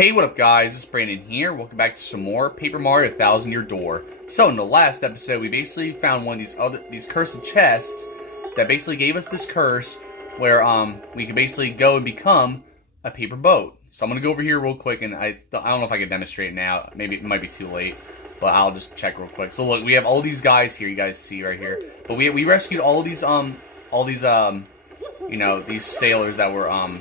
Hey, what up guys, it's Brandon here. Welcome back to some more Paper Mario 1000 Year Door. So in the last episode, we basically found one of these cursed chests that basically gave us this curse where we could basically go and become a paper boat. So I'm gonna go over here real quick, and I don't know if I can demonstrate it now. Maybe it might be too late, but I'll just check real quick. So look, we have all these guys here. You guys see right here. But we rescued all these you know, these sailors that were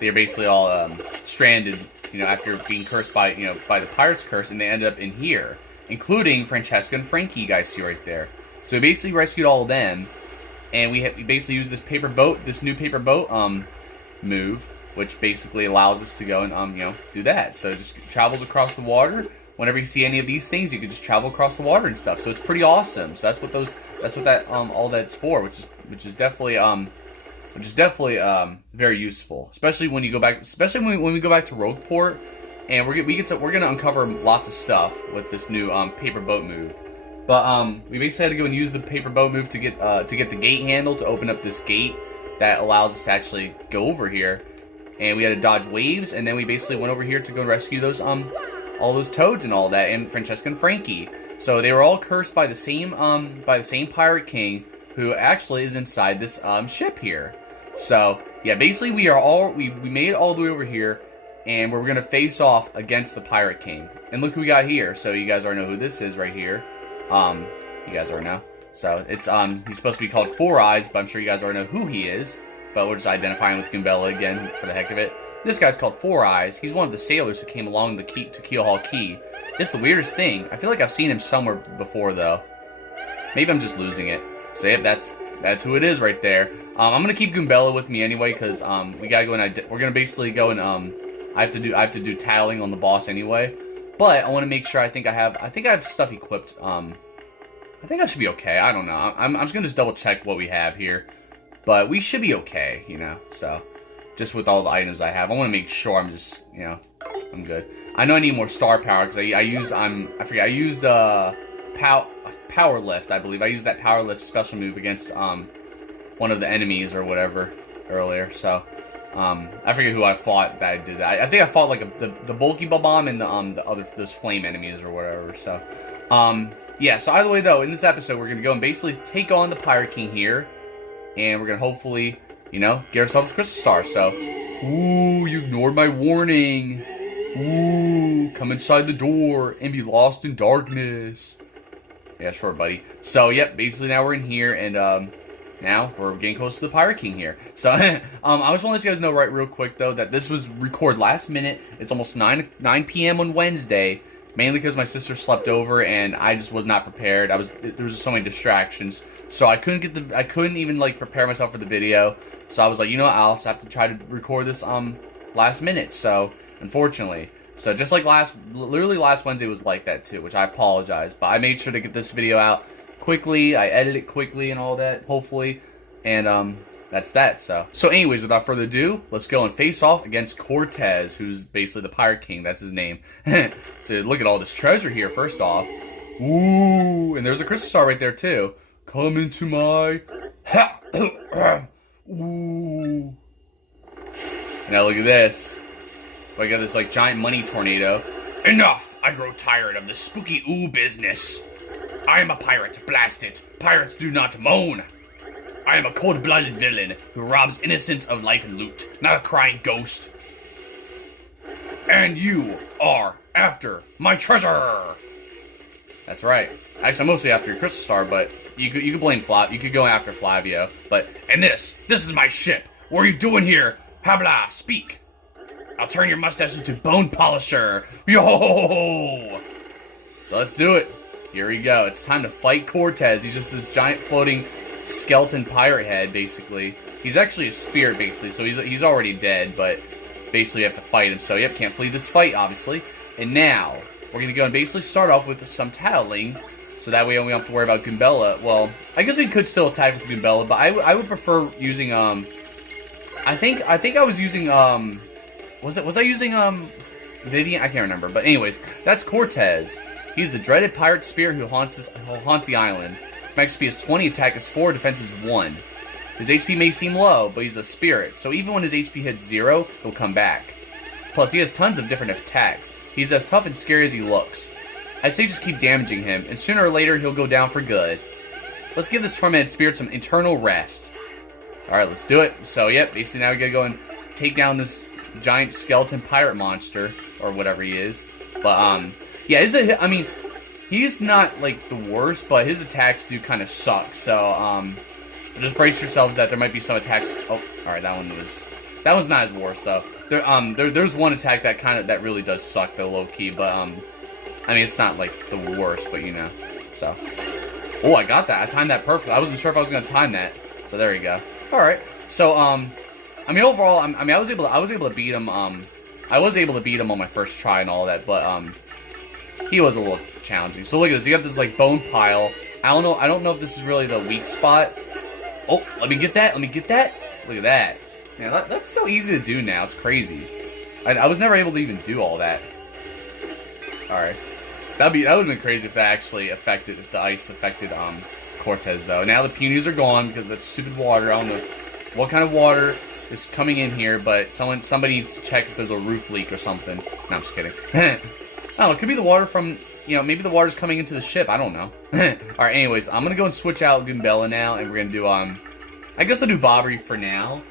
they're basically all stranded, you know, after being cursed by, you know, by the pirate's curse, and they ended up in here, including Francesca and Frankie, you guys see right there. So we basically rescued all of them, and we basically used this paper boat, this new paper boat move, which basically allows us to go and you know, do that. So it just travels across the water. Whenever you see any of these things, you can just travel across the water and stuff. So it's pretty awesome. So that's what all that's for, which is definitely very useful, especially when you go back, when we go back to Rogueport, and we're gonna uncover lots of stuff with this new paper boat move. But we basically had to go and use the paper boat move to get the gate handle to open up this gate that allows us to actually go over here, and we had to dodge waves, and then we basically went over here to go and rescue those all those toads and all that, and Francesca and Frankie. So they were all cursed by the same pirate king, who actually is inside this ship here. So yeah, basically we made it all the way over here, and we're gonna face off against the pirate king. And look who we got here. So you guys already know who this is right here. You guys already know. So it's he's supposed to be called Four Eyes, but I'm sure you guys already know who he is. But we're just identifying with Goombella again for the heck of it. This guy's called Four Eyes. He's one of the sailors who came along to Keelhaul Key. It's the weirdest thing. I feel like I've seen him somewhere before though. Maybe I'm just losing it. So yep, that's who it is right there. I'm gonna keep Goombella with me anyway, because we gotta go and we're gonna basically go and I have to do tiling on the boss anyway. But I want to make sure I think I have stuff equipped. I think I should be okay. I don't know. I'm just gonna double check what we have here, but we should be okay, you know. So just with all the items I have, I want to make sure I'm just, you know, I'm good. I know I need more star power because I used power lift, I believe. I used that power lift special move against one of the enemies or whatever earlier. So I forget who I fought that I did that. I think I fought like the bulky bomb and those flame enemies or whatever. So yeah. So either way though, in this episode we're gonna go and basically take on the Pirate King here, and we're gonna hopefully, you know, get ourselves a crystal star. So ooh, you ignored my warning. Ooh, come inside the door and be lost in darkness. Yeah, sure, buddy. So, yep, basically now we're in here, and now we're getting close to the Pirate King here. So, I just want to let you guys know right real quick, though, that this was recorded last minute. It's almost 9 p.m. on Wednesday, mainly because my sister slept over, and I just was not prepared. There was just so many distractions, so I couldn't even, like, prepare myself for the video. So I was like, you know what, I'll have to try to record this, last minute, so, unfortunately. So just like literally last Wednesday was like that too, which I apologize. But I made sure to get this video out quickly. I edited it quickly and all that, hopefully. And that's that. So anyways, without further ado, let's go and face off against Cortez, who's basically the Pirate King. That's his name. So look at all this treasure here, first off. Ooh, and there's a crystal star right there too. Come into my... Ooh. Now look at this. I got this, like, giant money tornado. Enough! I grow tired of this spooky ooh business. I am a pirate, blast it. Pirates do not moan. I am a cold-blooded villain who robs innocents of life and loot, not a crying ghost. And you are after my treasure! That's right. Actually, I'm mostly after your crystal star, but you could blame you could go after Flavio. But, and this is my ship. What are you doing here? Habla, speak. I'll turn your mustache into bone polisher. Yo! So let's do it. Here we go. It's time to fight Cortez. He's just this giant floating skeleton pirate head, basically. He's actually a spirit, basically, so he's already dead, but basically you have to fight him. So, yep, can't flee this fight, obviously. And now, we're going to go and basically start off with some tiling, so that way we don't have to worry about Goombella. Well, I guess we could still attack with Goombella, but I would prefer using, I think I was using, was I using, Vivian? I can't remember. But anyways, that's Cortez. He's the dreaded pirate spirit who haunts the island. Max SP is 20, attack is 4, defense is 1. His HP may seem low, but he's a spirit, so even when his HP hits 0, he'll come back. Plus, he has tons of different attacks. He's as tough and scary as he looks. I'd say just keep damaging him, and sooner or later he'll go down for good. Let's give this tormented spirit some eternal rest. Alright, let's do it. So, yep, basically now we gotta go and take down this giant skeleton pirate monster, or whatever he is. But, yeah, I mean, he's not, like, the worst, but his attacks do kind of suck. So, just brace yourselves that there might be some attacks. Oh, alright, that one's not as worse, though. There's one attack that really does suck, though, low-key, but, I mean, it's not, like, the worst, but, you know, so. Oh, I got that. I timed that perfectly. I wasn't sure if I was gonna time that. So, there you go. Alright. So, I mean, overall, I was able to beat him, I was able to beat him on my first try and all that, but, he was a little challenging. So, look at this. You got this, like, bone pile. I don't know if this is really the weak spot. Oh, let me get that. Let me get that. Look at that. Yeah, that's so easy to do now. It's crazy. I was never able to even do all that. Alright. That would have been crazy if that actually affected, if the ice affected, Cortez, though. Now the peonies are gone because of that stupid water. I don't know what kind of water is coming in here, but somebody needs to check if there's a roof leak or something. No, I'm just kidding. I don't know. It could be the water from, you know, maybe the water's coming into the ship. I don't know. Alright, anyways, I'm gonna go and switch out Goombella now, and we're gonna do, I guess I'll do Bobbery for now,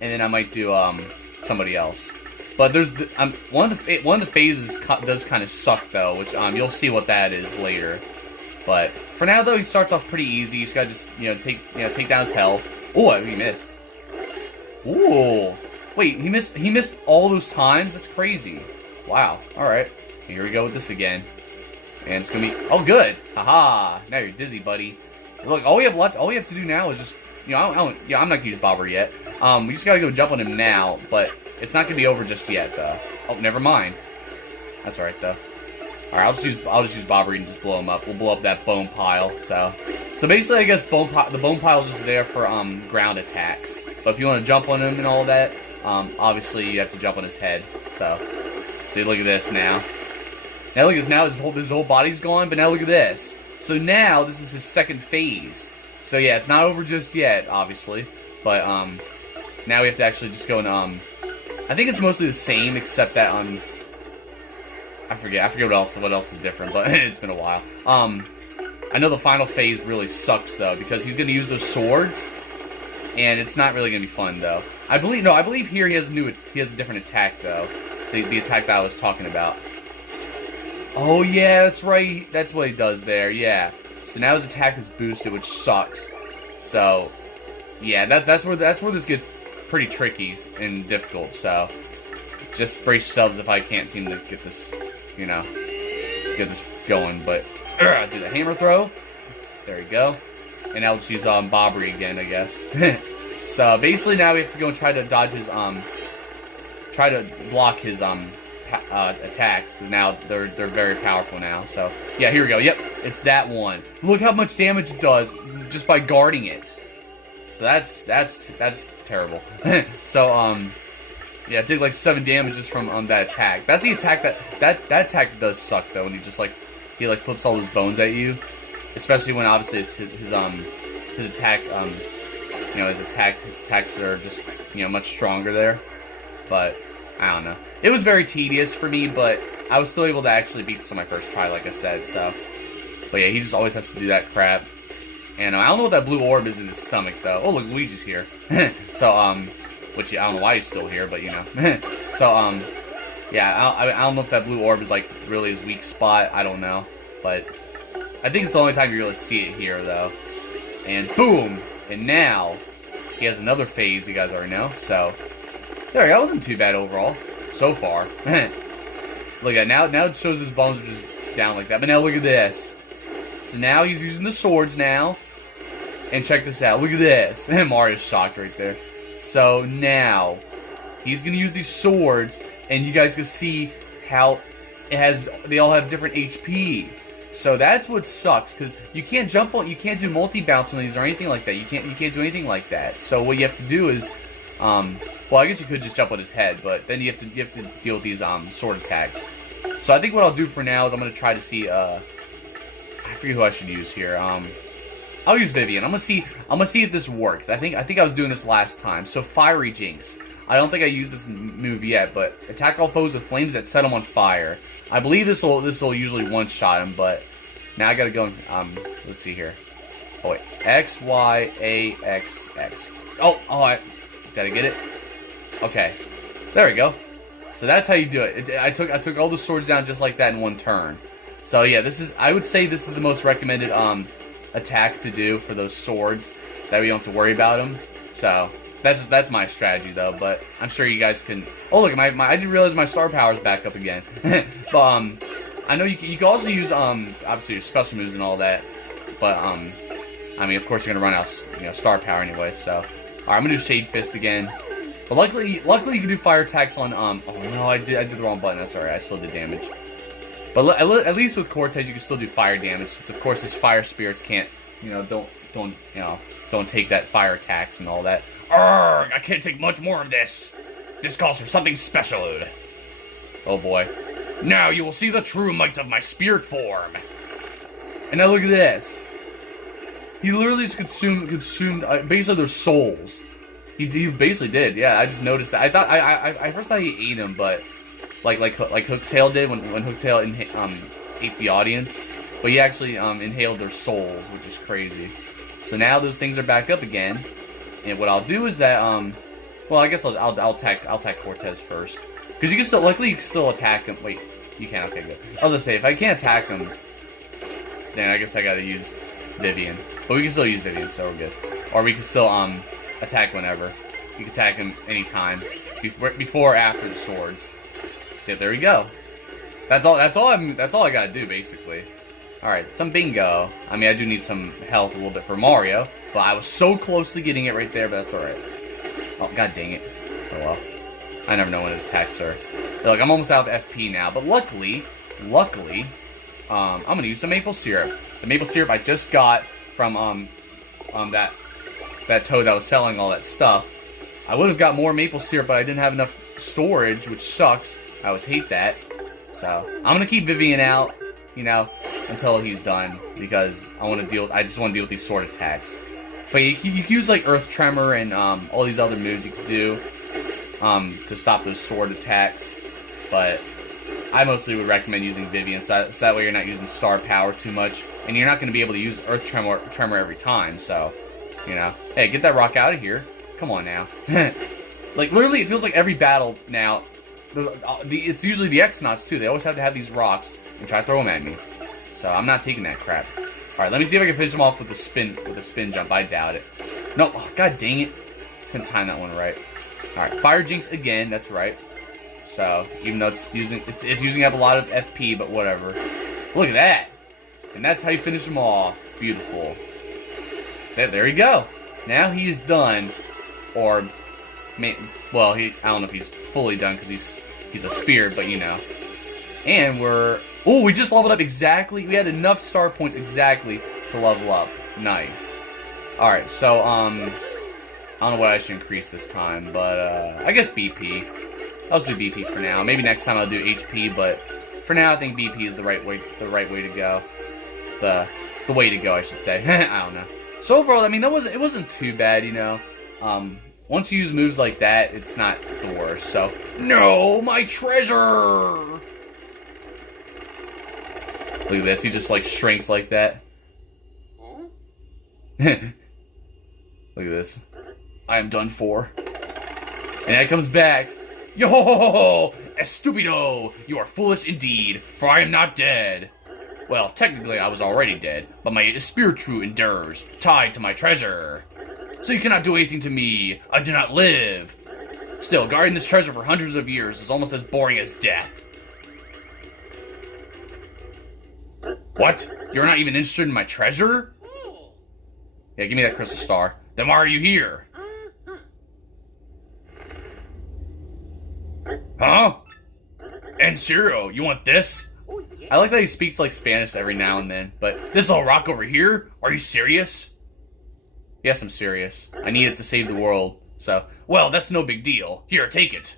and then I might do, somebody else. But there's one of the phases does kind of suck though, which you'll see what that is later. But for now though, he starts off pretty easy. You just gotta take down his health. Oh, he missed. Ooh, wait, he missed all those times. That's crazy. Wow. All right, here we go with this again, and it's gonna be good. Haha! Now you're dizzy, buddy. Look, all we have to do now is just, you know, I'm not gonna use Bobber yet. We just gotta go jump on him now, but it's not gonna be over just yet, though. Oh, never mind. That's alright, though. Alright, I'll just use Bobbery and just blow him up. We'll blow up that bone pile. So basically, I guess the bone pile is just there for ground attacks. But if you want to jump on him and all that, obviously you have to jump on his head. So see, look at this now. Now look at his whole body's gone, but now look at this. So now this is his second phase. So yeah, it's not over just yet, obviously. But now we have to actually just go and I think it's mostly the same, except that I forget what else is different, but it's been a while. I know the final phase really sucks though, because he's gonna use those swords, and it's not really gonna be fun though. I believe here he has a different attack though. The attack that I was talking about. Oh yeah, that's right. That's what he does there. Yeah. So now his attack is boosted, which sucks. So yeah, that's where this gets pretty tricky and difficult, so just brace yourselves if I can't seem to get this, you know, get this going. But do the hammer throw. There you go. And now let's use Bobbery again, I guess. So basically now we have to go and try to dodge his try to block his attacks, because now they're very powerful now. So yeah, here we go. Yep, it's that one. Look how much damage it does just by guarding it. So that's terrible. So yeah, it did like 7 damages from that attack. That's the attack that attack does suck though, when he flips all his bones at you, especially when obviously his attack you know, his attacks are just, you know, much stronger there. But I don't know. It was very tedious for me, but I was still able to actually beat this on my first try, like I said. So, but yeah, he just always has to do that crap. And I don't know what that blue orb is in his stomach, though. Oh, look, Luigi's here. So, which I don't know why he's still here, but, you know. So, yeah, I don't know if that blue orb is, like, really his weak spot. I don't know. But I think it's the only time you really see it here, though. And boom! And now, he has another phase, you guys already know. So, there we go. That wasn't too bad overall. So far. Look at it. Now it shows his bones are just down like that. But now look at this. So now he's using the swords now. And check this out. Look at this. Mario's shocked right there. So now he's gonna use these swords, and you guys can see how they all have different HP. So that's what sucks, because you can't do multi-bounce on these or anything like that. You can't do anything like that. So what you have to do is, well, I guess you could just jump on his head, but then you have to deal with these sword attacks. So I think what I'll do for now is I'm gonna try to see I forget who I should use here. I'll use Vivian. I'm gonna see if this works. I think I was doing this last time. So Fiery Jinx. I don't think I used this move yet, but attack all foes with flames that set them on fire. I believe this will usually one-shot him, but now I gotta go, let's see here. Oh, wait. X, Y, A, X, X. Oh, did I get it? Okay. There we go. So that's how you do it. I took all the swords down just like that in one turn. So yeah, I would say this is the most recommended attack to do for those swords. That we don't have to worry about them. So that's my strategy though. But I'm sure you guys can. Oh look, I didn't realize my star power's back up again. But I know you can also use obviously your special moves and all that. But I mean, of course you're gonna run out, star power anyway. So all right, I'm gonna do Shade Fist again. But luckily you can do fire attacks on oh no, I did the wrong button. That's alright. I still did damage. But at least with Cortez, you can still do fire damage, since of course his fire spirits can't, don't take that fire attacks and all that. Arrgh, I can't take much more of this. This calls for something special. Oh boy. Now you will see the true might of my spirit form. And now look at this. He literally just consumed basically their souls. He basically did. Yeah, I just noticed that. I first thought he ate them, but like Hooktail did when Hooktail ate the audience, but he actually inhaled their souls, which is crazy. So now those things are back up again, and what I'll do is that well, I guess I'll attack Cortez first, because you can still luckily you can still attack him. Wait, you can. Okay, good. I was gonna say if I can't attack him, then I guess I gotta use Vivian, but we can still use Vivian, so we're good. Or we can still attack whenever. You can attack him anytime, before or after the swords. So there we go. That's all I gotta do basically. All right, some bingo. I mean, I do need some health a little bit for Mario, but I was so close to getting it right there. But that's all right. Oh god dang it. Oh well. I never know when his attacks are. Look, I'm almost out of FP now, but luckily, I'm gonna use some maple syrup. The maple syrup I just got from that toad that was selling all that stuff. I would have got more maple syrup, but I didn't have enough storage, which sucks. I always hate that. So I'm gonna keep Vivian out, until he's done, because I just want to deal with these sword attacks. But you can use like Earth Tremor and all these other moves you can do to stop those sword attacks. But I mostly would recommend using Vivian, so that way you're not using star power too much, and you're not going to be able to use Earth Tremor every time. So, hey, get that rock out of here. Come on now. Like literally, it feels like every battle now. It's usually the X-Nauts too. They always have to have these rocks and try to throw them at me. So I'm not taking that crap. All right, let me see if I can finish them off with a spin jump. I doubt it. No, god dang it. Couldn't time that one right. All right, Fire Jinx again. That's right. So even though it's using up a lot of FP, but whatever. Look at that. And that's how you finish him off. Beautiful. So there you go. Now he is done. Or, well, I don't know if he's fully done because he's a spirit, but And we just leveled up exactly. We had enough star points exactly to level up. Nice. All right, so I don't know what I should increase this time, but I guess BP. I'll just do BP for now. Maybe next time I'll do HP, but for now I think BP is the right way to go. The way to go, I should say. I don't know. So overall, I mean, it wasn't too bad, Once you use moves like that, it's not the worst. So, no, my treasure! Look at this, he just like shrinks like that. Look at this. I am done for. And then it comes back. Yo, estupido! You are foolish indeed, for I am not dead. Well, technically I was already dead, but my espiritu endures, tied to my treasure. So you cannot do anything to me. I do not live. Still, guarding this treasure for hundreds of years is almost as boring as death. What? You're not even interested in my treasure? Yeah, give me that crystal star. Then why are you here? Huh? And Zero, you want this? I like that he speaks like Spanish every now and then, but this little rock over here? Are you serious? Yes, I'm serious. I need it to save the world. So, well, that's no big deal. Here, take it.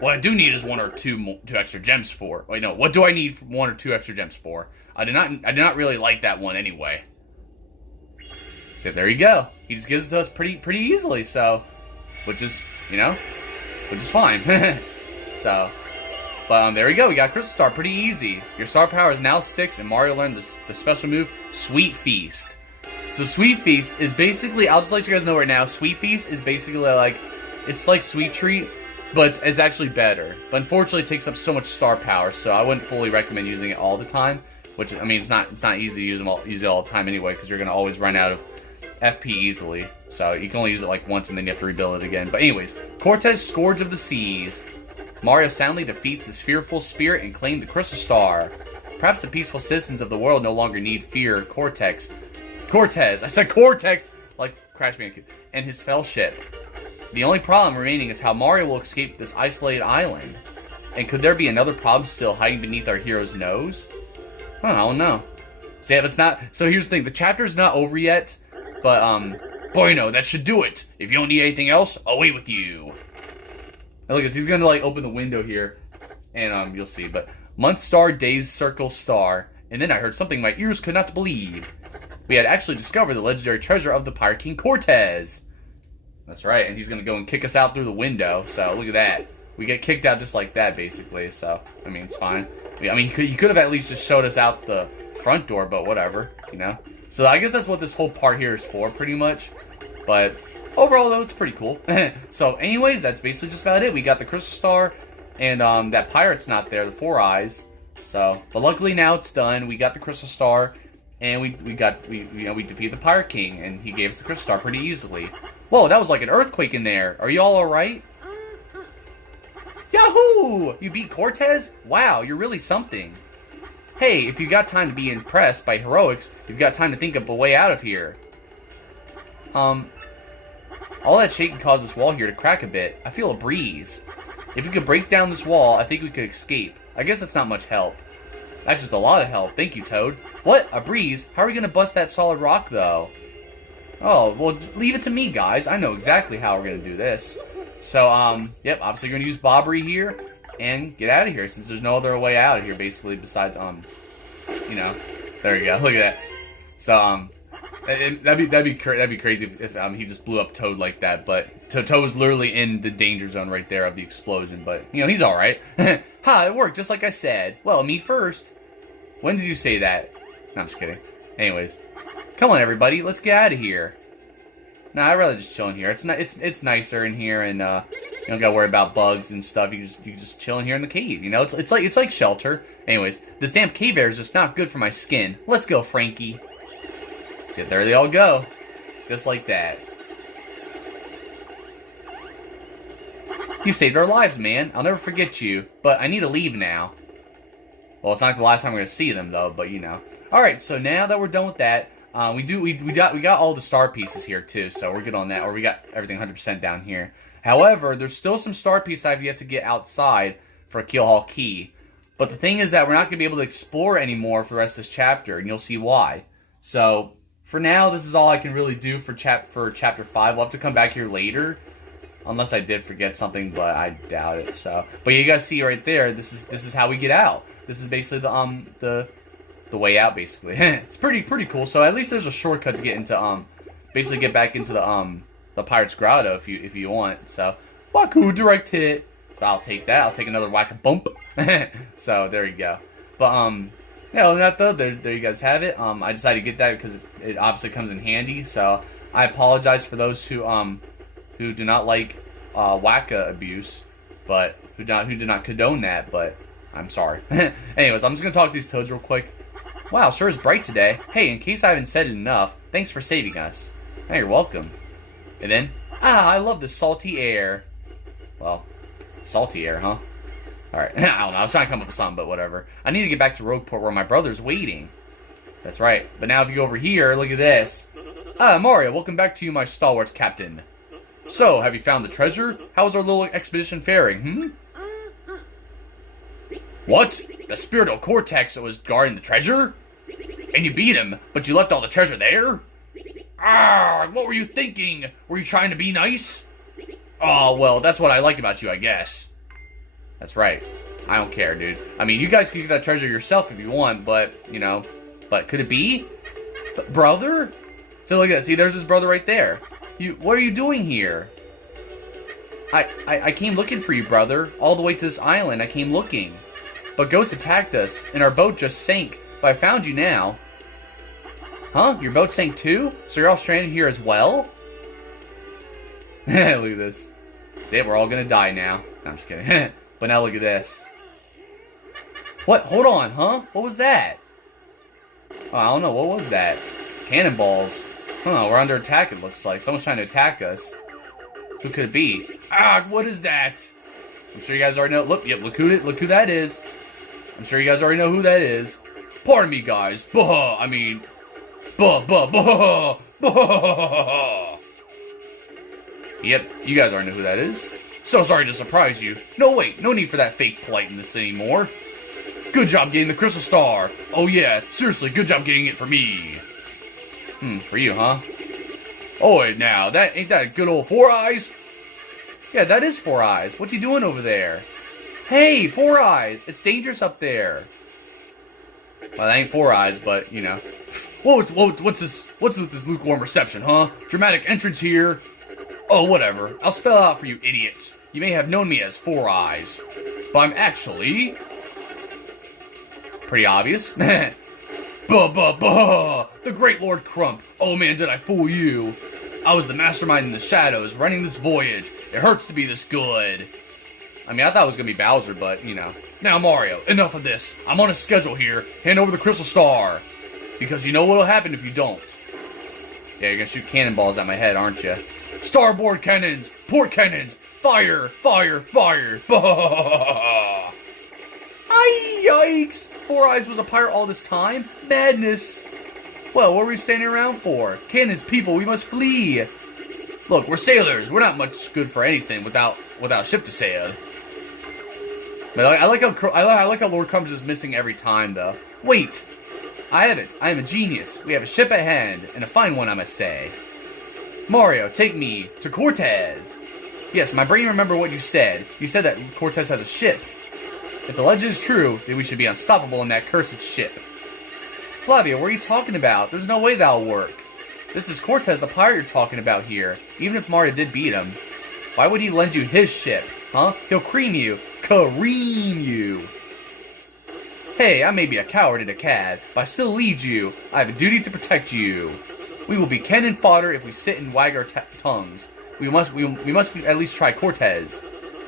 What I do need is one or two extra gems for. Wait, no. What do I need one or two extra gems for? I did not really like that one anyway. So there you go. He just gives it to us pretty easily. So, which is, which is fine. So, but there we go. We got Crystal Star, pretty easy. Your star power is now 6, and Mario learned the special move, Sweet Feast. So Sweet Feast is basically, I'll just let you guys know right now, Sweet Feast is basically like, it's like Sweet Treat, but it's actually better. But unfortunately, it takes up so much star power, so I wouldn't fully recommend using it all the time. Which, I mean, it's not easy to use it all the time anyway, because you're going to always run out of FP easily. So you can only use it like once, and then you have to rebuild it again. But anyways, Cortez, Scourge of the Seas. Mario soundly defeats this fearful spirit and claimed the Crystal Star. Perhaps the peaceful citizens of the world no longer need fear Cortez, I said Cortex, like Crash Bandicoot, and his fell ship. The only problem remaining is how Mario will escape this isolated island. And could there be another problem still hiding beneath our hero's nose? I don't know. So yeah, it's not. So here's the thing: the chapter's not over yet, but boy, no, that should do it. If you don't need anything else, I'll wait with you. Now look, he's gonna like open the window here, and you'll see. But month star, days circle star, and then I heard something my ears could not believe. We had actually discovered the legendary treasure of the Pirate King Cortez. That's right, and he's gonna go and kick us out through the window. So look at that. We get kicked out just like that, basically. So I mean, it's fine. I mean, he could have at least just showed us out the front door, but whatever, you know? So I guess that's what this whole part here is for, pretty much. But overall, though, it's pretty cool. So anyways, that's basically just about it. We got the Crystal Star, and that pirate's not there, the 4 Eyes. So, but luckily now it's done. We got the Crystal Star, and we defeated the Pirate King, and he gave us the Crystal Star pretty easily. Whoa, that was like an earthquake in there. Are you all alright? Yahoo! You beat Cortez? Wow, you're really something. Hey, if you got time to be impressed by heroics, you've got time to think of a way out of here. All that shaking caused this wall here to crack a bit. I feel a breeze. If we could break down this wall, I think we could escape. I guess that's not much help. That's just a lot of help. Thank you, Toad. What? A breeze? How are we gonna bust that solid rock, though? Oh, well, leave it to me, guys. I know exactly how we're gonna do this. So, yep, obviously you're gonna use Bobbery here and get out of here, since there's no other way out of here, basically, besides, you know, there you go, look at that. So, that'd be crazy if he just blew up Toad like that, but Toad was literally in the danger zone right there of the explosion, but, you know, he's alright. Ha, it worked, just like I said. Well, me first. When did you say that? No, I'm just kidding. Anyways, come on, everybody, let's get out of here. Nah, I'd rather just chill in here. It's nicer in here, and you don't gotta worry about bugs and stuff. You just chill in here in the cave. You know, it's like shelter. Anyways, this damn cave air is just not good for my skin. Let's go, Frankie. See, there they all go, just like that. You saved our lives, man. I'll never forget you. But I need to leave now. Well, it's not the last time we're gonna see them, though. But you know. All right. So now that we're done with that. We got all the star pieces here too, so we're good on that. Or we got everything 100% down here. However, there's still some star pieces I've yet to get outside for Keelhaul Key. But the thing is that we're not going to be able to explore anymore for the rest of this chapter, and you'll see why. So for now, this is all I can really do for chapter 5. We'll have to come back here later, unless I did forget something, but I doubt it. So, but you guys see right there, this is how we get out. This is basically the way out, basically. It's pretty cool. So at least there's a shortcut to get into basically get back into the Pirate's Grotto if you want. So wahoo, direct hit. So I'll take that. I'll take another whack-a-bump. So there you go. But yeah, other than that though, there you guys have it. I decided to get that because it obviously comes in handy. So I apologize for those who do not like wacka abuse, but who do not condone that. But I'm sorry. Anyways, I'm just gonna talk to these toads real quick. Wow, sure is bright today. Hey, in case I haven't said it enough, thanks for saving us. Hey, you're welcome. And then, I love the salty air. Well, salty air, huh? Alright, I don't know, I was trying to come up with something, but whatever. I need to get back to Rogueport where my brother's waiting. That's right. But now if you go over here, look at this. Mario, welcome back to you, my stalwart captain. So, have you found the treasure? How's our little expedition faring, What? The spirit of Cortex that was guarding the treasure? And you beat him, but you left all the treasure there? Ah, what were you thinking? Were you trying to be nice? Oh, well, that's what I like about you, I guess. That's right. I don't care, dude. I mean, you guys can get that treasure yourself if you want, but, you know, but could it be? But brother? So look at that. See, there's his brother right there. What are you doing here? I came looking for you, brother. All the way to this island, I came looking. But ghosts attacked us, and our boat just sank. But I found you now. Huh? Your boat sank too? So you're all stranded here as well? Look at this. See, we're all gonna die now. No, I'm just kidding. But now look at this. What? Hold on, huh? What was that? Oh, I don't know. What was that? Cannonballs. Huh, we're under attack, it looks like. Someone's trying to attack us. Who could it be? Ah, what is that? I'm sure you guys already know. Look, yep, look who that is. I'm sure you guys already know who that is. Pardon me, guys. Buh, I mean... Buh. Yep, you guys already know who that is. So sorry to surprise you. No, wait, no need for that fake politeness anymore. Good job getting the crystal star. Oh yeah, seriously, good job getting it for me. For you, huh? Oh, wait, now, ain't that good old Four Eyes? Yeah, that is Four Eyes. What's he doing over there? Hey, Four Eyes, it's dangerous up there. Well, that ain't Four Eyes, but, you know. What's with this lukewarm reception, huh? Dramatic entrance here. Oh, whatever. I'll spell it out for you idiots. You may have known me as Four Eyes, but I'm actually... pretty obvious. The great Lord Crump. Oh man, did I fool you. I was the mastermind in the shadows, running this voyage. It hurts to be this good. I mean, I thought it was going to be Bowser, but, you know. Now, Mario, enough of this. I'm on a schedule here. Hand over the crystal star. Because you know what'll happen if you don't. Yeah, you're going to shoot cannonballs at my head, aren't you? Starboard cannons! Port cannons! Fire! Fire! Fire! Bah! Hi, yikes! Four Eyes was a pirate all this time? Madness! Well, what are we standing around for? Cannons, people, we must flee! Look, we're sailors. We're not much good for anything without a ship to sail. But I like how Lord Crump is missing every time, though. Wait! I have it. I am a genius. We have a ship at hand, and a fine one, I must say. Mario, take me to Cortez. Yes, my brain remembered what you said. You said that Cortez has a ship. If the legend is true, then we should be unstoppable in that cursed ship. Flavio, what are you talking about? There's no way that'll work. This is Cortez the pirate you're talking about here. Even if Mario did beat him. Why would he lend you his ship? Huh? He'll cream you. Kareem you. Hey, I may be a coward and a cad, but I still lead you. I have a duty to protect you. We will be cannon fodder if we sit and wag our tongues. We must at least try Cortez.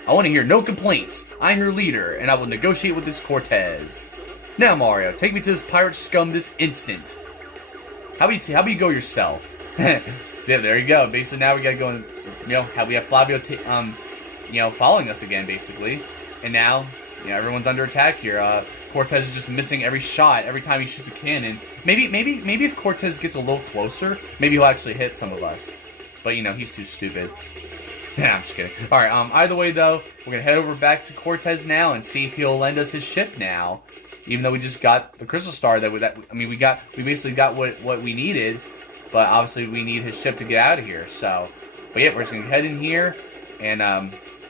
I want to hear no complaints. I'm your leader, and I will negotiate with this Cortez. Now, Mario, take me to this pirate scum this instant. How about you go yourself? So yeah, there you go. Basically, now we gotta go and, you know, we have Flavio, you know, following us again, basically. And now, you know, everyone's under attack here. Cortez is just missing every shot every time he shoots a cannon. Maybe if Cortez gets a little closer, maybe he'll actually hit some of us. But you know, he's too stupid. Yeah, I'm just kidding. All right. Either way, though, we're gonna head over back to Cortez now and see if he'll lend us his ship now. Even though we just got the crystal star, we basically got what we needed, but obviously we need his ship to get out of here. So, but yeah, we're just gonna head in here, and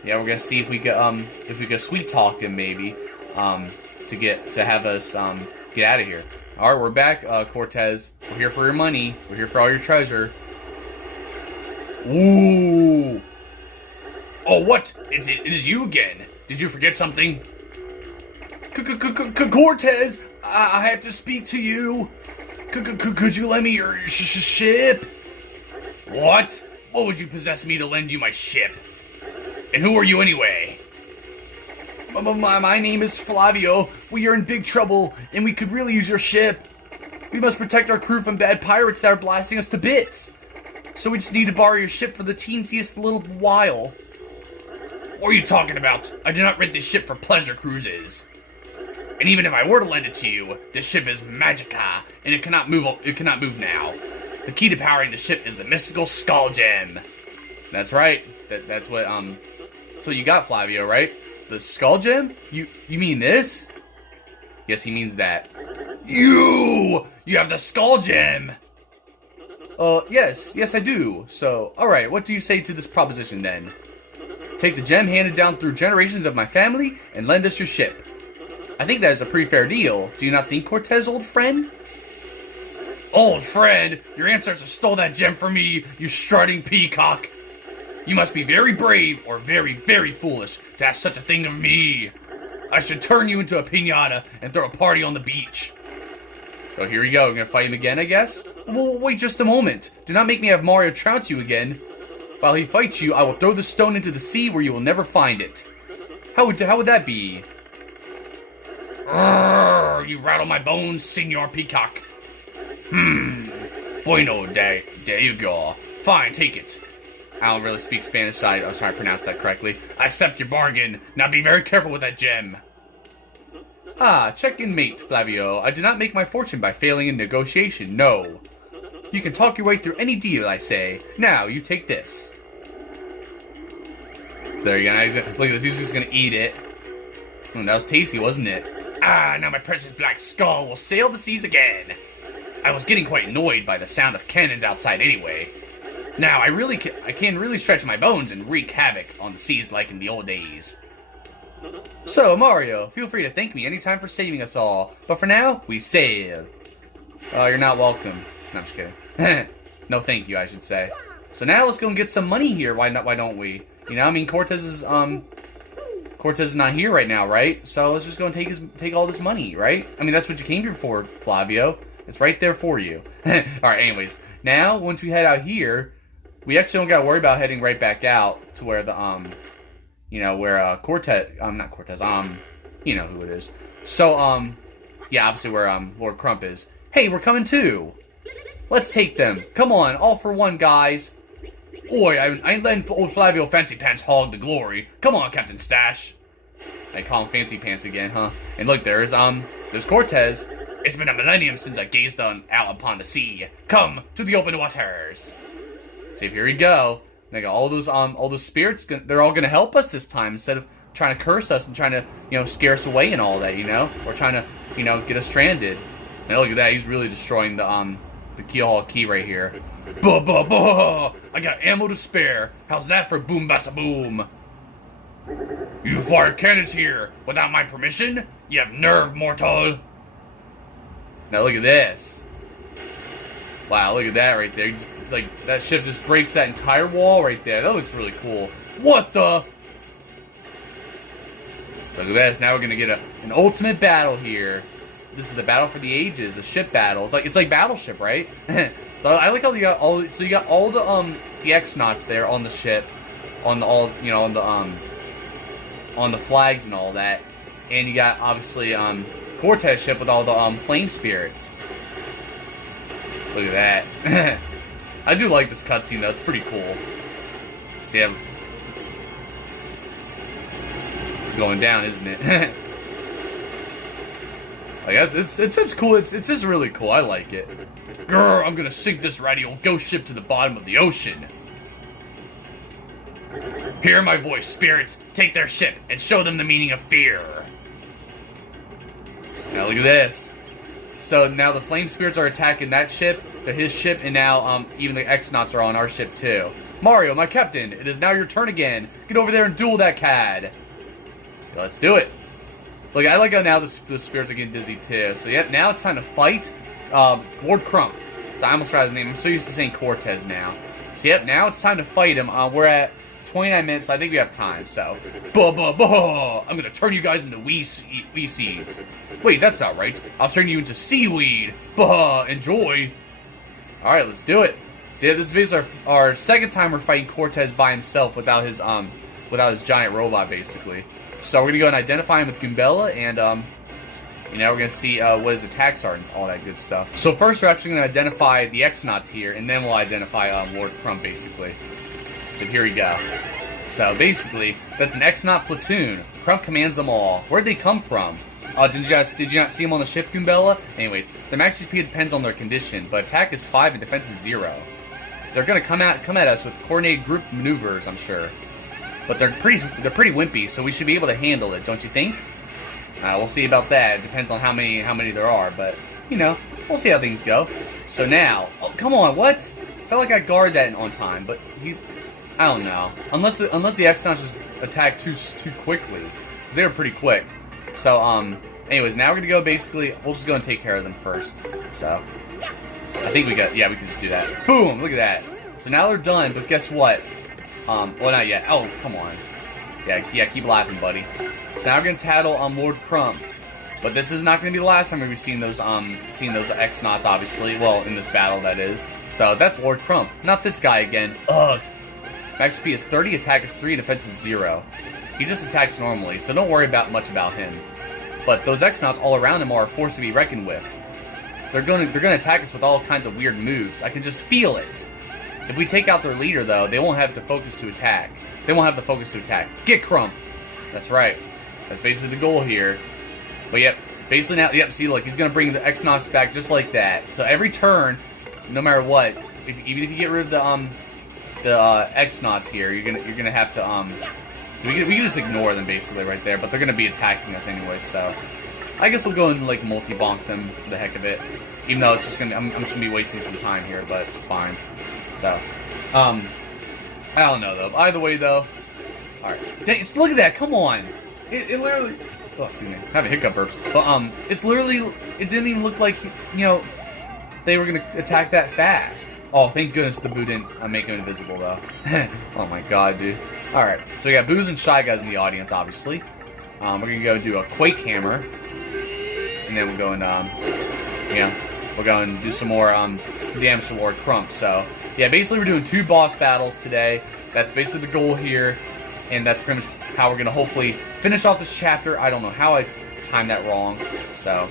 yeah, we're gonna see if we could sweet talk him maybe, to have us get out of here. All right, we're back, Cortez. We're here for your money. We're here for all your treasure. Ooh. Oh, what? It is you again. Did you forget something? Cortez, I have to speak to you. Could you lend me your ship? What? What would you possess me to lend you my ship? And who are you anyway? My name is Flavio. We are in big trouble, and we could really use your ship. We must protect our crew from bad pirates that are blasting us to bits. So we just need to borrow your ship for the teensiest little while. What are you talking about? I do not rent this ship for pleasure cruises. And even if I were to lend it to you, this ship is Magica, and it cannot move now. The key to powering the ship is the mystical skull gem. That's right. That's what you got, Flavio, right? The skull gem? You mean this? Yes, he means that. You have the skull gem. Yes I do. So, alright, what do you say to this proposition then? Take the gem handed down through generations of my family and lend us your ship. I think that is a pretty fair deal. Do you not think, Cortez, old friend? Old friend? Your ancestors stole that gem from me, you strutting peacock. You must be very brave or very, very foolish to ask such a thing of me. I should turn you into a piñata and throw a party on the beach. So here we go. We're gonna fight him again, I guess? Well, wait just a moment. Do not make me have Mario trounce you again. While he fights you, I will throw the stone into the sea where you will never find it. How would that be? Arrgh, you rattle my bones, Senor Peacock. Bueno, there you go. Fine, take it. I don't really speak Spanish, so I was trying to pronounce that correctly. I accept your bargain. Now be very careful with that gem. Ah, check in, mate, Flavio. I did not make my fortune by failing in negotiation, no. You can talk your way through any deal, I say. Now, you take this. So there you go. Look at this. He's just gonna eat it. That was tasty, wasn't it? Ah, now my precious black skull will sail the seas again. I was getting quite annoyed by the sound of cannons outside anyway. Now, I can really stretch my bones and wreak havoc on the seas like in the old days. So, Mario, feel free to thank me anytime for saving us all. But for now, we sail. Oh, you're not welcome. No, I'm just kidding. No, thank you, I should say. So now let's go and get some money here. Why don't we? You know, I mean, Cortez is not here right now, right? So let's just go and take all this money, right? I mean, that's what you came here for, Flavio. It's right there for you. Alright, anyways. Now, once we head out here, we actually don't gotta worry about heading right back out to where the, you know, where, Cortez, not Cortez, you know who it is. So, yeah, obviously where, Lord Crump is. Hey, we're coming too! Let's take them. Come on, all for one, guys. Oi, I ain't letting old Flavio Fancy Pants hog the glory. Come on, Captain Stash. I call him Fancy Pants again, huh? And look, there's Cortez. It's been a millennium since I gazed out upon the sea. Come to the open waters. So here we go. And I got all those spirits. They're all gonna help us this time instead of trying to curse us and trying to, you know, scare us away and all that, you know, or trying to, you know, get us stranded. And look at that. He's really destroying the Keelhaul Key right here. Buh, buh, buh! I got ammo to spare. How's that for boom bassa boom? You fired cannons here without my permission? You have nerve, mortal. Now look at this. Wow, look at that right there. Just, like, that ship just breaks that entire wall right there. That looks really cool. What the? So look at this. Now we're gonna get an ultimate battle here. This is the battle for the ages, a ship battle. It's like Battleship, right? I like how you got all the X-Nauts there on the ship, on the flags and all that, and you got obviously Cortez ship with all the flame spirits. Look at that. I do like this cutscene though. It's pretty cool. See him. It's going down, isn't it? Like, it's just cool. It's just really cool. I like it. Grr, I'm gonna sink this ratty old ghost ship to the bottom of the ocean. Hear my voice, spirits. Take their ship and show them the meaning of fear. Now look at this. So now the flame spirits are attacking that ship, his ship, and now even the X-Nauts are on our ship too. Mario, my captain, it is now your turn again. Get over there and duel that cad. Let's do it. Look, I like how now the spirits are getting dizzy too. So yeah, now it's time to fight Lord Crump. So I almost forgot his name. I'm so used to saying Cortez now. So yep, now it's time to fight him. We're at 29 minutes, so I think we have time. So, I'm gonna turn you guys into wee seeds. Wait, that's not right. I'll turn you into seaweed. Enjoy. All right, let's do it. So yeah, this is our second time we're fighting Cortez by himself without his giant robot, basically. So we're gonna go and identify him with Goombella, and you know, we're gonna see what his attacks are and all that good stuff. So first, we're actually gonna identify the X-Nauts here, and then we'll identify Lord Crump, basically. So here we go. So basically, that's an X-Naut platoon. Crump commands them all. Where'd they come from? Did you not see them on the ship, Goombella? Anyways, their max HP depends on their condition, but attack is 5 and defense is 0. They're gonna come at us with coordinated group maneuvers, I'm sure. But they're pretty wimpy, so we should be able to handle it, don't you think? We'll see about that. It depends on how many there are, but you know, we'll see how things go. So now, oh come on, what? Felt like I guarded that on time, but I don't know. Unless the X-Nauts just attack too quickly, because they were pretty quick. So anyways, now we're gonna go. Basically, we'll just go and take care of them first. So I think we can just do that. Boom! Look at that. So now they're done, but guess what? Well, not yet. Oh, come on. Yeah, keep laughing, buddy. So now we're gonna tattle Lord Crump. But this is not going to be the last time we'll be seeing those X-Nauts, obviously. Well, in this battle, that is. So, that's Lord Crump. Not this guy again. Ugh. Max speed is 30, attack is 3, defense is 0. He just attacks normally, so don't worry much about him. But those X-Nauts all around him are a force to be reckoned with. They're going to attack us with all kinds of weird moves. I can just feel it. If we take out their leader, though, they won't have to focus to attack. They won't have the focus to attack. Get Crump! That's right. That's basically the goal here. But yep, basically now, yep, see, look, he's going to bring the X-Nauts back just like that. So every turn, no matter what, even if you get rid of the X-Nauts here, you're gonna have to, so we can just ignore them basically right there, but they're going to be attacking us anyway, so I guess we'll go and, like, multi-bonk them for the heck of it. Even though it's just going to, I'm just going to be wasting some time here, but it's fine. So, I don't know, though. Either way, though, alright. Look at that, come on! It literally... Oh, excuse me. I'm having hiccup burps. But, it's literally... It didn't even look like, you know, they were going to attack that fast. Oh, thank goodness the Boo didn't make him invisible, though. Oh, my God, dude. Alright, so we got Boos and Shy Guys in the audience, obviously. We're going to go do a Quake Hammer. And then we'll go and, you know, we'll go and do some more, damage to Lord Crump. So, yeah, basically we're doing 2 boss battles today. That's basically the goal here. And that's pretty much how we're going to hopefully finish off this chapter. I don't know how I timed that wrong. So,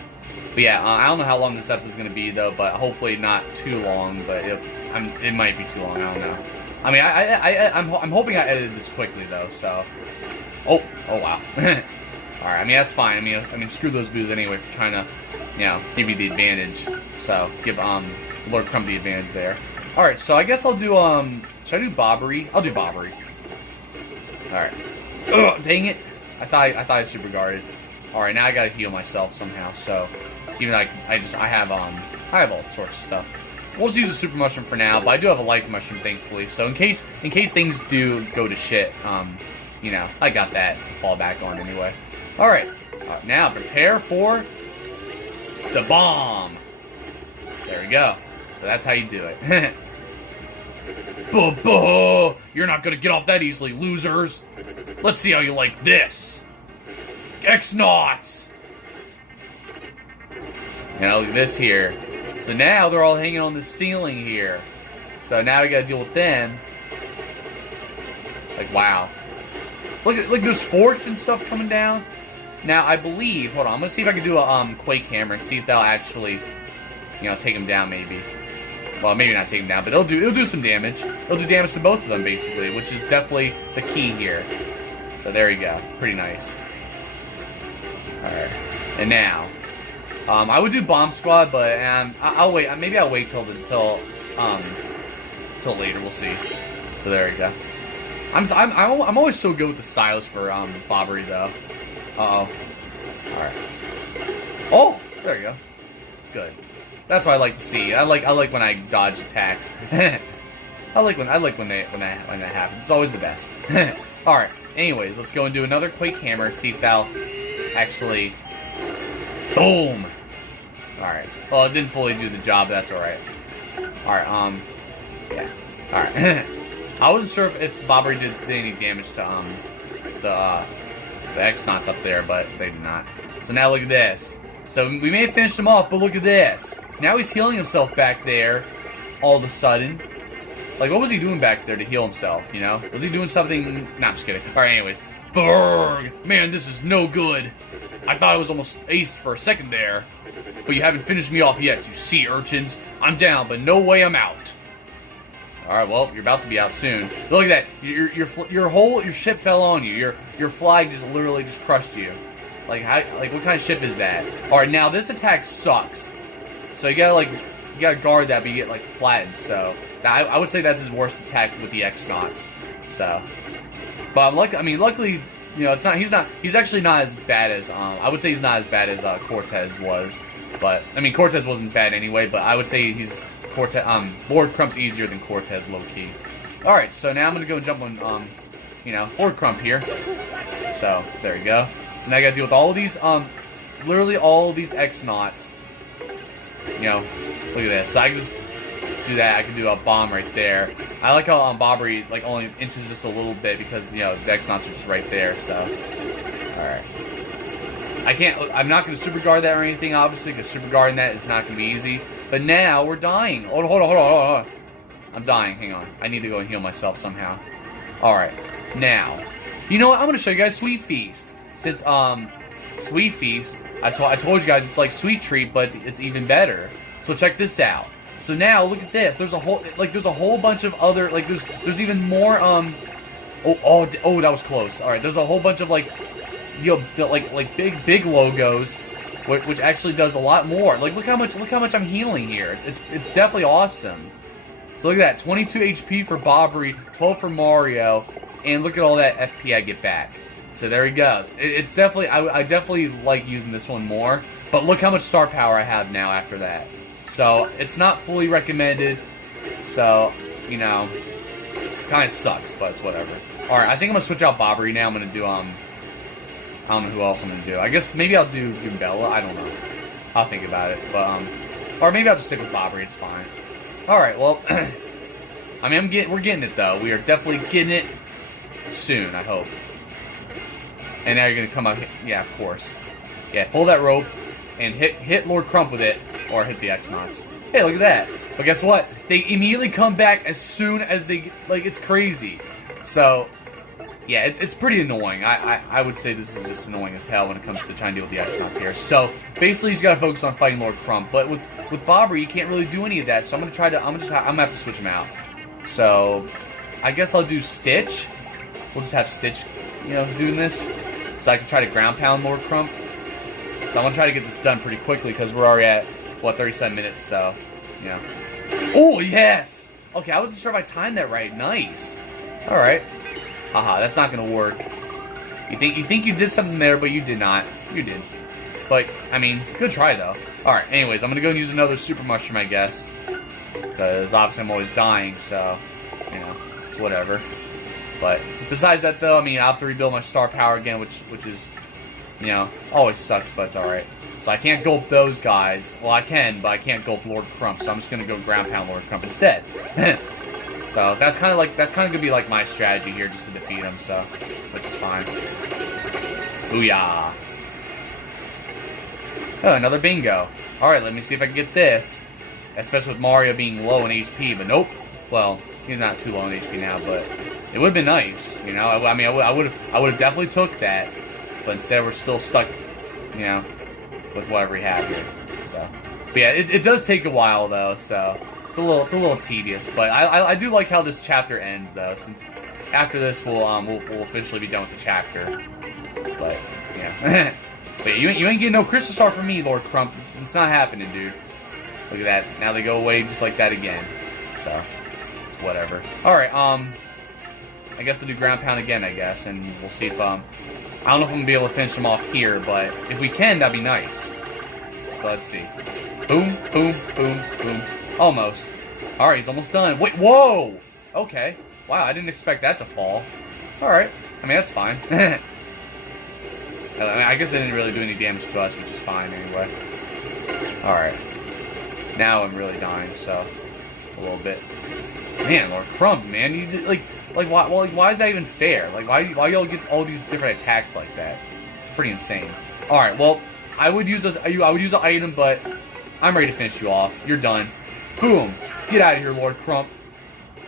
but yeah, I don't know how long this episode is going to be, though. But hopefully not too long. But it might be too long. I don't know. I mean, I'm hoping I edited this quickly, though. So, oh wow. Alright, I mean, that's fine. I mean, screw those Boos anyway for trying to, you know, give you the advantage. So, give, Lord Crump the advantage there. Alright, so I guess I'll do, should I do Bobbery? I'll do Bobbery. Alright. Ugh, dang it. I thought I super guarded. Alright, now I gotta heal myself somehow, so, even though I have all sorts of stuff. We'll just use a super mushroom for now, but I do have a life mushroom, thankfully, so in case things do go to shit, you know, I got that to fall back on anyway. Alright, now prepare for the bomb. There we go. So that's how you do it. Buh-buh! You're not gonna get off that easily, losers! Let's see how you like this! X-Nauts! Now look at this here. So now they're all hanging on the ceiling here. So now we gotta deal with them. Like, wow. Look, there's forks and stuff coming down. Now, I believe, hold on, I'm gonna see if I can do a Quake Hammer and see if they'll actually, you know, take them down maybe. Well, maybe not take them down, but it'll do some damage. It'll do damage to both of them, basically, which is definitely the key here. So there you go. Pretty nice. Alright. And now, I would do Bomb Squad, but I'll wait. Maybe I'll wait till later. We'll see. So there you go. I'm always so good with the styles for Bobbery though. Uh oh. All right. Oh, there you go. Good. That's what I like to see. I like when I dodge attacks. I like when that happens. It's always the best. All right. Anyways, let's go and do another Quake Hammer. See if that'll actually. Boom. All right. Well, it didn't fully do the job. But that's all right. All right. Yeah. All right. I wasn't sure if Bobbery did any damage to the X-Nauts up there, but they did not. So now look at this. So we may have finished him off, but look at this. Now he's healing himself back there all of a sudden. Like, what was he doing back there to heal himself, you know? Was he doing something? Nah, I'm just kidding. Alright, anyways. Berg! Man, this is no good. I thought I was almost aced for a second there. But you haven't finished me off yet, you sea urchins. I'm down, but no way I'm out. Alright, well, you're about to be out soon. Look at that. Your ship fell on you. Your flag just literally just crushed you. Like what kind of ship is that? Alright, now this attack sucks. So you gotta guard that, but you get like flattened. So I would say that's his worst attack with the X-Nauts. So, but luckily, you know, he's actually not as bad as I would say he's not as bad as Cortez was. But I mean, Cortez wasn't bad anyway. But I would say Lord Crump's easier than Cortez, low key. All right, so now I'm gonna go jump on you know, Lord Crump here. So there you go. So now I gotta deal with all of these literally all of these X-Nauts. You know, look at this. So I can just do that, I can do a bomb right there. I like how Bobbery like only inches just a little bit because the X-Nauts are just right there. So, all right. I'm not going to super guard that or anything, obviously, because super guarding that is not going to be easy. But now we're dying. Hold on. I'm dying. Hang on. I need to go and heal myself somehow. All right. Now, you know what? I'm going to show you guys Sweet Feast. Since Sweet Feast, I told you guys it's like Sweet Treat, but it's even better. So check this out. So now look at this. There's a whole bunch of other there's even more oh that was close. All right. There's a whole bunch of like big logos, which actually does a lot more. Like look how much I'm healing here. It's definitely awesome. So look at that, 22 HP for Bobbery, 12 for Mario, and look at all that FP I get back. So there we go. It's definitely I definitely like using this one more. But look how much star power I have now after that. So it's not fully recommended. So kind of sucks, but it's whatever. All right, I think I'm gonna switch out Bobbery now. I'm gonna do I don't know who else I'm gonna do. I guess maybe I'll do Goombella. I don't know. I'll think about it. But or maybe I'll just stick with Bobbery. It's fine. All right. Well, I mean, we're getting it though. We are definitely getting it soon. I hope. And now you're gonna come out. Yeah, of course. Yeah, pull that rope and hit Lord Crump with it, or hit the X-Nauts. Hey, look at that. But guess what? They immediately come back as soon as they it's crazy. So. Yeah, it's pretty annoying. I would say this is just annoying as hell when it comes to trying to deal with the X-Nauts here. So basically, he's got to focus on fighting Lord Crump. But with Bobbery, you can't really do any of that. So I'm gonna have to switch him out. So I guess I'll do Stitch. We'll just have Stitch, doing this, so I can try to ground pound Lord Crump. So I'm gonna try to get this done pretty quickly because we're already at 37 minutes. So Oh yes. Okay, I wasn't sure if I timed that right. Nice. All right. Haha, that's not gonna work. You think you did something there, but you did not. You did. But, I mean, good try, though. Alright, anyways, I'm gonna go and use another Super Mushroom, I guess. Because, obviously, I'm always dying, so, it's whatever. But, besides that, though, I mean, I have to rebuild my star power again, which is, always sucks, but it's alright. So, I can't gulp those guys. Well, I can, but I can't gulp Lord Crump, so I'm just gonna go ground pound Lord Crump instead. So that's kind of gonna be like my strategy here, just to defeat him. So, which is fine. Booyah! Oh, another bingo. All right, let me see if I can get this. Especially with Mario being low in HP, but nope. Well, he's not too low in HP now, but it would have been nice, I mean, I would have definitely took that, but instead we're still stuck, with whatever we have here. So, but yeah, it does take a while though. So. It's a little tedious, but I do like how this chapter ends though, since after this we'll officially be done with the chapter. But yeah, but yeah, you ain't getting no crystal star from me, Lord Crump. It's not happening, dude. Look at that. Now they go away just like that again. So it's whatever. All right. I guess I'll do ground pound again. I guess, and we'll see if I don't know if I'm gonna be able to finish them off here, but if we can, that'd be nice. So let's see. Boom, boom, boom, boom. Almost. Alright, he's almost done. Wait, whoa! Okay. Wow, I didn't expect that to fall. Alright. I mean, that's fine. I guess it didn't really do any damage to us, which is fine anyway. Alright. Now I'm really dying, so... a little bit. Man, Lord Crump, man, you did, why is that even fair? Like, why y'all get all these different attacks like that? It's pretty insane. Alright, well, I would use an item, but I'm ready to finish you off. You're done. Boom! Get out of here, Lord Crump.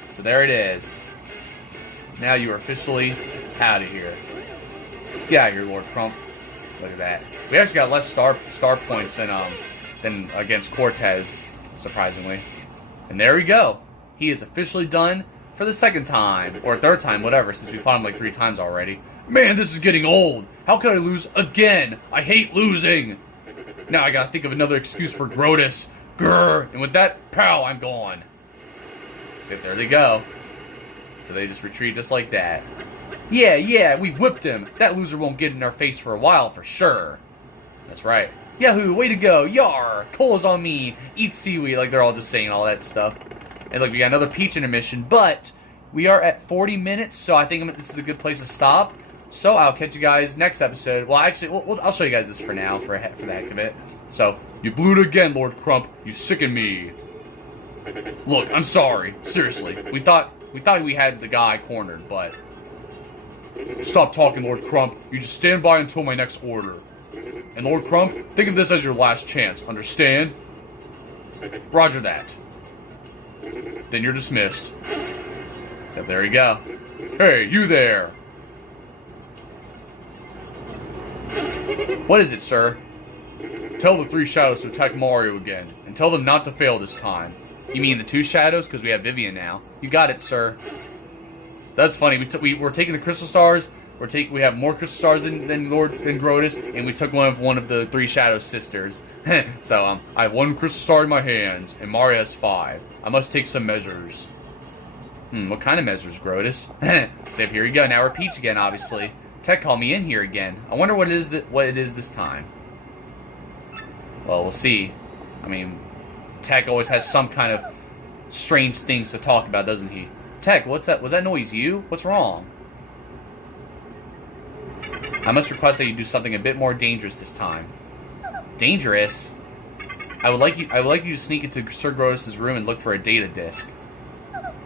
So there it is. Now you are officially out of here. Get out of here, Lord Crump. Look at that. We actually got less star points than against Cortez, surprisingly. And there we go. He is officially done for the second time. Or third time, whatever, since we fought him like 3 times already. Man, this is getting old. How could I lose again? I hate losing. Now I gotta think of another excuse for Grotus. Grrr! And with that, pow, I'm gone. So there they go. So they just retreat just like that. Yeah, we whipped him. That loser won't get in our face for a while, for sure. That's right. Yahoo, way to go. Yar! Coal's on me. Eat seaweed. Like, they're all just saying all that stuff. And look, we got another Peach intermission, but we are at 40 minutes, so I think this is a good place to stop. So I'll catch you guys next episode. Well, actually, I'll show you guys this for now, for the heck of it. So, you blew it again, Lord Crump. You sicken me. Look, I'm sorry. Seriously, we thought we had the guy cornered, but... Stop talking, Lord Crump. You just stand by until my next order. And Lord Crump, think of this as your last chance, understand? Roger that. Then you're dismissed. So there you go. Hey, you there! What is it, sir? Tell the 3 shadows to attack Mario again, and tell them not to fail this time. You mean the 2 shadows? Because we have Vivian now. You got it, sir. That's funny. We're taking the crystal stars. We have more crystal stars than Grotus, and we took one of the 3 shadow sisters. So I have 1 crystal star in my hands, and Mario has 5. I must take some measures. What kind of measures, Grotus? So here you go. Now we're Peach again, obviously. Tech called me in here again. I wonder what it is this time. Well, we'll see. I mean, Tech always has some kind of strange things to talk about, doesn't he? Tech, what's that? Was that noise you? What's wrong? I must request that you do something a bit more dangerous this time. Dangerous? I would like you to sneak into Sir Grotus' room and look for a data disk.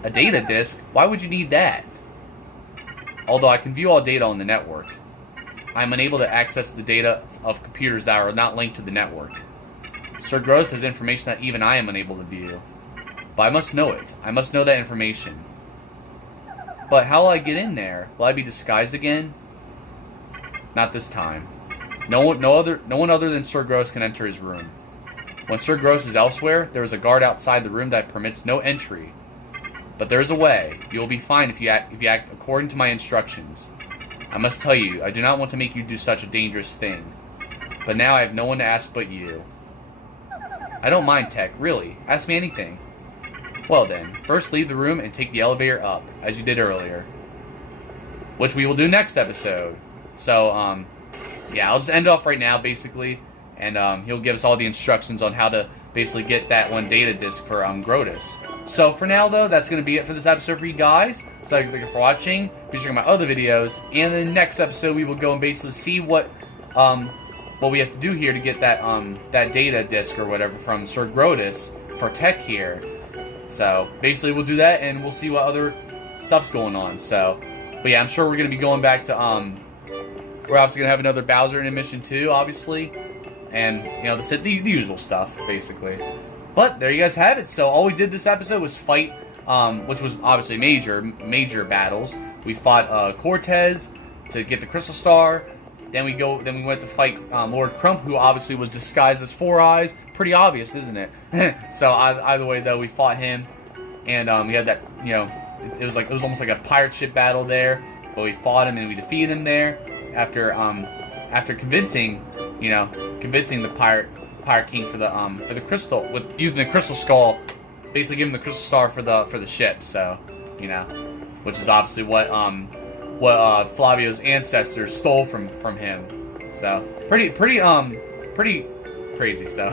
A data disk? Why would you need that? Although I can view all data on the network, I am unable to access the data of computers that are not linked to the network. Sir Grotus has information that even I am unable to view. But I must know it. I must know that information. But how will I get in there? Will I be disguised again? Not this time. No one other than Sir Grotus can enter his room. When Sir Grotus is elsewhere, there is a guard outside the room that permits no entry. But there is a way. You will be fine if you act according to my instructions. I must tell you, I do not want to make you do such a dangerous thing. But now I have no one to ask but you. I don't mind, Tech, really. Ask me anything. Well then, first leave the room and take the elevator up, as you did earlier. Which we will do next episode. So, yeah, I'll just end it off right now, basically. And he'll give us all the instructions on how to basically get that 1 data disk for Grotus. So for now, though, that's going to be it for this episode for you guys. So thank you for watching. Be sure to check out my other videos. And in the next episode, we will go and basically see what we have to do here to get that that data disk or whatever from Sir Grotus for Tech here. So basically, we'll do that, and we'll see what other stuff's going on. So, but yeah, I'm sure we're going to be going back to we're obviously going to have another Bowser intermission too, obviously. And, you know, the usual stuff, basically. But, there you guys have it. So, all we did this episode was fight, which was obviously major battles. We fought Cortez to get the Crystal Star. Then we went to fight Lord Crump, who obviously was disguised as 4 Eyes. Pretty obvious, isn't it? So, either way, though, we fought him. And we had that, you know, it was almost like a pirate ship battle there. But we fought him and we defeated him there. After convincing the pirate king for the crystal, with using the crystal skull, basically giving the crystal star for the ship. So, you know, which is obviously what Flavio's ancestors stole from him. So pretty crazy. So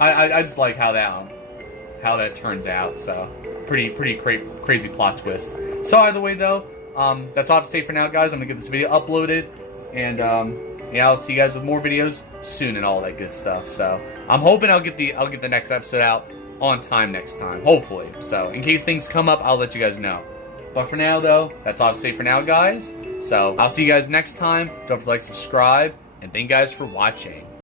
I just like how that turns out. So pretty crazy plot twist. So either way though, that's all I have to say for now, guys. I'm gonna get this video uploaded. And yeah, I'll see you guys with more videos soon and all that good stuff. So I'm hoping I'll get the next episode out on time next time, hopefully. So in case things come up, I'll let you guys know. But for now, though, that's all I have to say for now, guys. So I'll see you guys next time. Don't forget to like, subscribe, and thank you guys for watching.